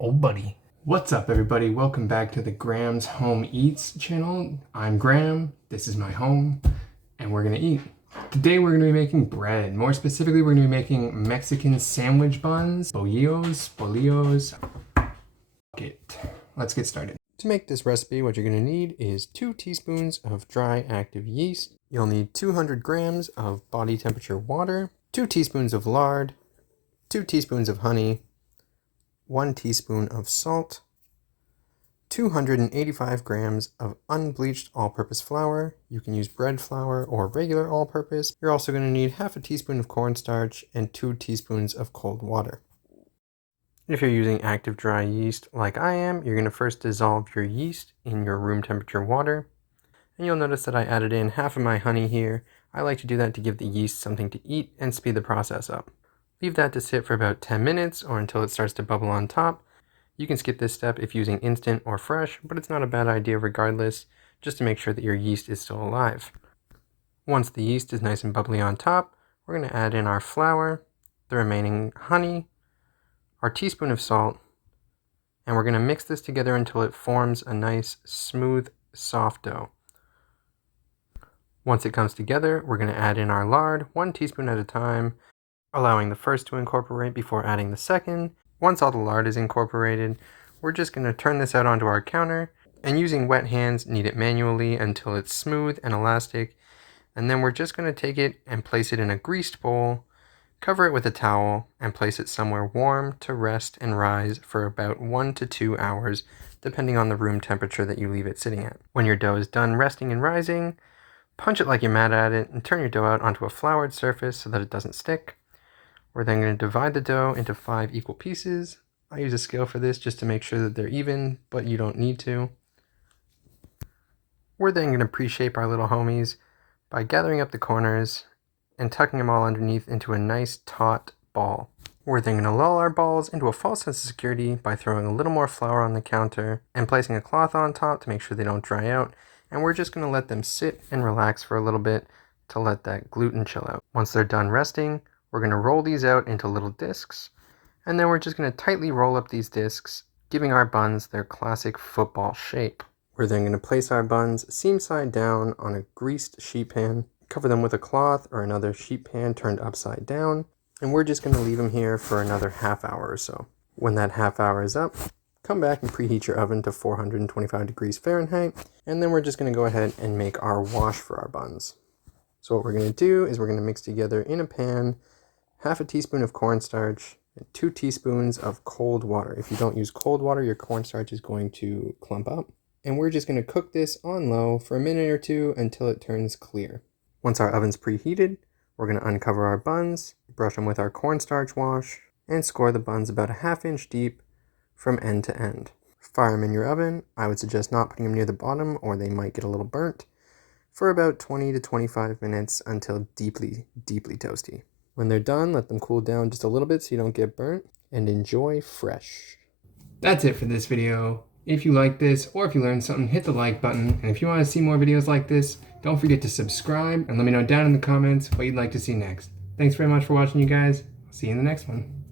Oh, buddy. What's up, everybody? Welcome back to the Graham's Home Eats channel. I'm Graham, this is my home, and we're gonna eat. Today we're gonna be making bread. More specifically, we're gonna be making Mexican sandwich buns, bolillos. Okay, let's get started. To make this recipe, what you're gonna need is 2 teaspoons of dry active yeast. You'll need 200 grams of body temperature water, 2 teaspoons of lard, 2 teaspoons of honey, 1 teaspoon of salt, 285 grams of unbleached all-purpose flour. You can use bread flour or regular all-purpose. You're also going to need half a teaspoon of cornstarch and 2 teaspoons of cold water. If you're using active dry yeast like I am, you're going to first dissolve your yeast in your room temperature water. And you'll notice that I added in half of my honey here. I like to do that to give the yeast something to eat and speed the process up. Leave that to sit for about 10 minutes or until it starts to bubble on top. You can skip this step if using instant or fresh, but it's not a bad idea regardless, just to make sure that your yeast is still alive. Once the yeast is nice and bubbly on top, we're going to add in our flour, the remaining honey, our teaspoon of salt, and we're going to mix this together until it forms a nice, smooth, soft dough. Once it comes together, we're going to add in our lard, 1 teaspoon at a time, allowing the first to incorporate before adding the second. Once all the lard is incorporated, we're just going to turn this out onto our counter, and using wet hands, knead it manually until it's smooth and elastic, and then we're just going to take it and place it in a greased bowl, cover it with a towel, and place it somewhere warm to rest and rise for about 1 to 2 hours, depending on the room temperature that you leave it sitting at. When your dough is done resting and rising, punch it like you're mad at it, and turn your dough out onto a floured surface so that it doesn't stick. We're then going to divide the dough into 5 equal pieces. I use a scale for this just to make sure that they're even, but you don't need to. We're then going to pre-shape our little homies by gathering up the corners and tucking them all underneath into a nice taut ball. We're then going to lull our balls into a false sense of security by throwing a little more flour on the counter and placing a cloth on top to make sure they don't dry out. And we're just going to let them sit and relax for a little bit to let that gluten chill out. Once they're done resting, we're going to roll these out into little discs, and then we're just going to tightly roll up these discs, giving our buns their classic football shape. We're then going to place our buns seam side down on a greased sheet pan, cover them with a cloth or another sheet pan turned upside down, and we're just going to leave them here for another half hour or so. When that half hour is up, come back and preheat your oven to 425 degrees Fahrenheit, and then we're just going to go ahead and make our wash for our buns. So what we're going to do is we're going to mix together in a pan half a teaspoon of cornstarch and 2 teaspoons of cold water. If you don't use cold water, your cornstarch is going to clump up. And we're just going to cook this on low for a minute or two until it turns clear. Once our oven's preheated, we're going to uncover our buns, brush them with our cornstarch wash, and score the buns about a ½ inch deep from end to end. Fire them in your oven. I would suggest not putting them near the bottom or they might get a little burnt, for about 20 to 25 minutes until deeply, deeply toasty. When they're done, let them cool down just a little bit so you don't get burnt, and enjoy fresh. That's it for this video. If you like this or if you learned something, hit the like button. And if you want to see more videos like this, don't forget to subscribe and let me know down in the comments what you'd like to see next. Thanks very much for watching, you guys. I'll see you in the next one.